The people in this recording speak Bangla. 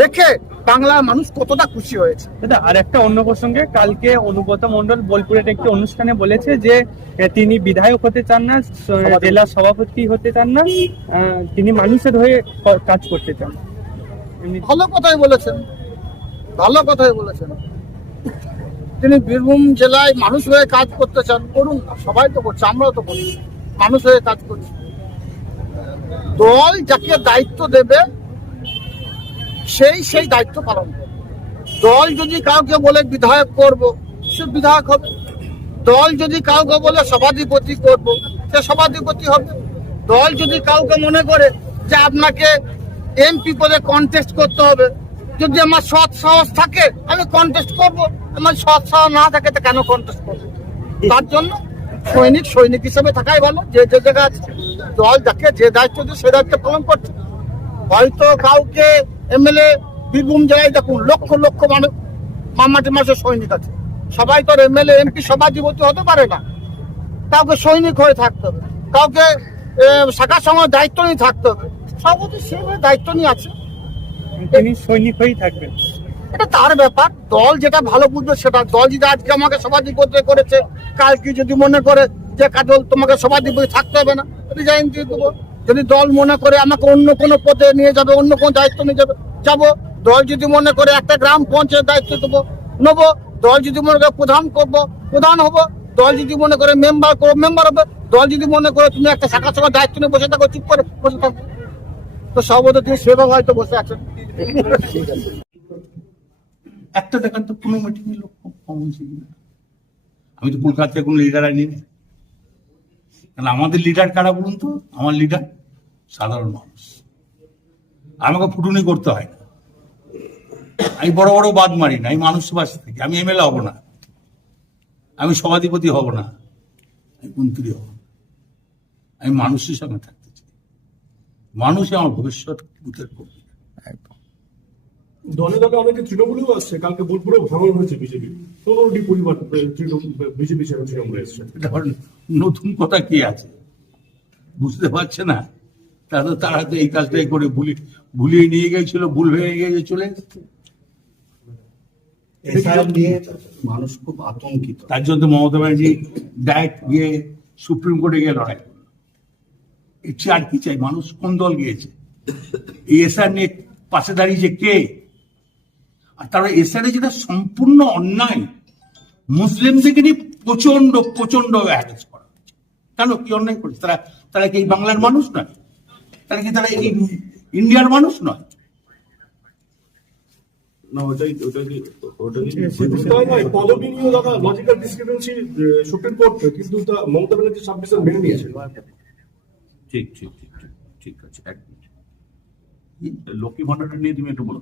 দেখে বাংলার মানুষ কতটা খুশি হয়েছে। আর একটা অন্য প্রসঙ্গে, কালকে অনুব্রত মণ্ডল বোলপুরের একটি অনুষ্ঠানে বলেছে যে তিনি বিধায়ক হতে চান না, জেলা সভাপতি হতে চান না, তিনি মানুষের হয়ে কাজ করতে চান। ভালো কথাই বলেছেন, ভালো কথাই বলেছেন। তিনি বীরভূম জেলায় মানুষ হয়ে কাজ করতে চান, করুন না, সবাই তো করছে, আমরাও তো করছি, মানুষ হয়ে কাজ করছি। দল যাকে দায়িত্ব দেবে সেই দায়িত্ব পালন করবে। দল যদি কাউকে বলে বিধায়ক করব, সে বিধায়ক হবে। দল যদি কাউকে বলে সভাধিপতি করব, সে সভাধিপতি হবে। দল যদি কাউকে মনে করে যে আপনাকে এমপি পদে কন্টেস্ট করতে হবে, যদি আমার সৎ সাহস থাকে আমি কন্টেস্ট করব, আমার সৎ সাহস না থাকে তো কেন কন্টেস্ট করবো? তার জন্য সৈনিক হিসেবে থাকাই ভালো। যে জায়গায় দল যাকে যে দায়িত্ব দিয়ে সে দায়িত্ব পালন করছে। হয়তো কাউকে এমএলএ, বীরভূম জেলায় দেখুন লক্ষ লক্ষ মানুষ মামাটি মাসের সৈনিক আছে। সবাই তো এমএলএ এমপি সভাধিপতি হতে পারে না, কাউকে সৈনিক হয়ে থাকতে হবে, কাউকে শাখার সময় দায়িত্ব নিয়ে থাকতে হবে। সভাপতি সেভাবে দায়িত্ব নিয়ে আছে, তিনি সৈনিক হয়েই থাকবেন, এটা তার ব্যাপার। দল যেটা ভালো বুঝবে সেটা। দল যদি আজকে আমাকে সভাধিপতি করেছে, কালকে যদি মনে করে যে কাজল তোমাকে সভাধিপতি থাকতে হবে না, রিজাইন দিয়ে দেবো। যদি দল মনে করে আমাকে অন্য কোনো পদে নিয়ে যাবে, অন্য কোনো দায়িত্ব নিয়ে যাবো। দল যদি মনে করে একটা গ্রাম পঞ্চায়েত দায়িত্ব দেবো, নেবো। দল যদি মনে করে প্রধান করবো, প্রধান হবো। দল যদি মনে করে মেম্বার করবো, মেম্বার হবে। দল যদি মনে করে তুমি একটা শাখা সভার দায়িত্ব নিয়ে বসে থাকো, চুপ করে বসে থাকো। তো সর্বদা তিনি সেভাবে হয়তো বসে আছেন। একটা দেখান তো কোনো মিটিং এর লোক কম হয়েছে কিনা। আমি তো কলকাতায় কোনো লিডার আনি না, কারণ আমাদের লিডার কারা বলুন তো? আমার লিডার সাধারণ মানুষ। আমাকে ফুটুনি করতে হয় না, আমি বড় বড় বাদ মারি না, আমি মানুষ বাসী থাকি। আমি এমএলএ হব না, আমি সভাধিপতি হব না, আমি মন্ত্রী হব না, আমি মানুষের সঙ্গে থাকতে চাই। মানুষই আমার ভবিষ্যৎ বুথের কর্মী। দলে দলে অনেকে তৃণমূলেও আসছে, কালকে বোলপুরেও ভাঙন হয়েছে বিজেপি, 15টি পরিবার বিজেপি ছেড়ে তৃণমূলে এসছে। নতুন কথা কি আছে বুঝতে পারছে না? তারা তো এই কাজটাই করে ভুলিয়ে নিয়ে গেছিল, ভুল হয়ে গিয়ে চলে এসেছে। মানুষ খুব আতঙ্কিত। তার জন্য মমতা ব্যানার্জি ডাইরেক্ট গিয়ে সুপ্রিম কোর্টে গিয়ে লড়াই করল। এর চেয়ে আর কি চাই? মানুষ কোন দল গিয়েছে? এই এসআর নিয়ে পাশে দাঁড়িয়েছে কে? আর তারা এসআর যেটা সম্পূর্ণ অন্যায়, মুসলিমদেরকে নিয়ে প্রচন্ড হ্যারাস করা হচ্ছে। কেন? কি অন্যায় করেছে তারা? তারা কি এই বাংলার মানুষ নয়? তারা এই ইন্ডিয়ার মানুষ নয়? না, পদবি নিয়েও দাদা লজিক্যাল ডিসক্রিপেন্সি সুপ্রিম কোর্ট, কিন্তু মমতা ব্যানার্জি 26 মেনে নিয়েছে। ঠিক আছে। লক্ষ্মী ভান্ডারটা নিয়ে তুমি একটু বলো।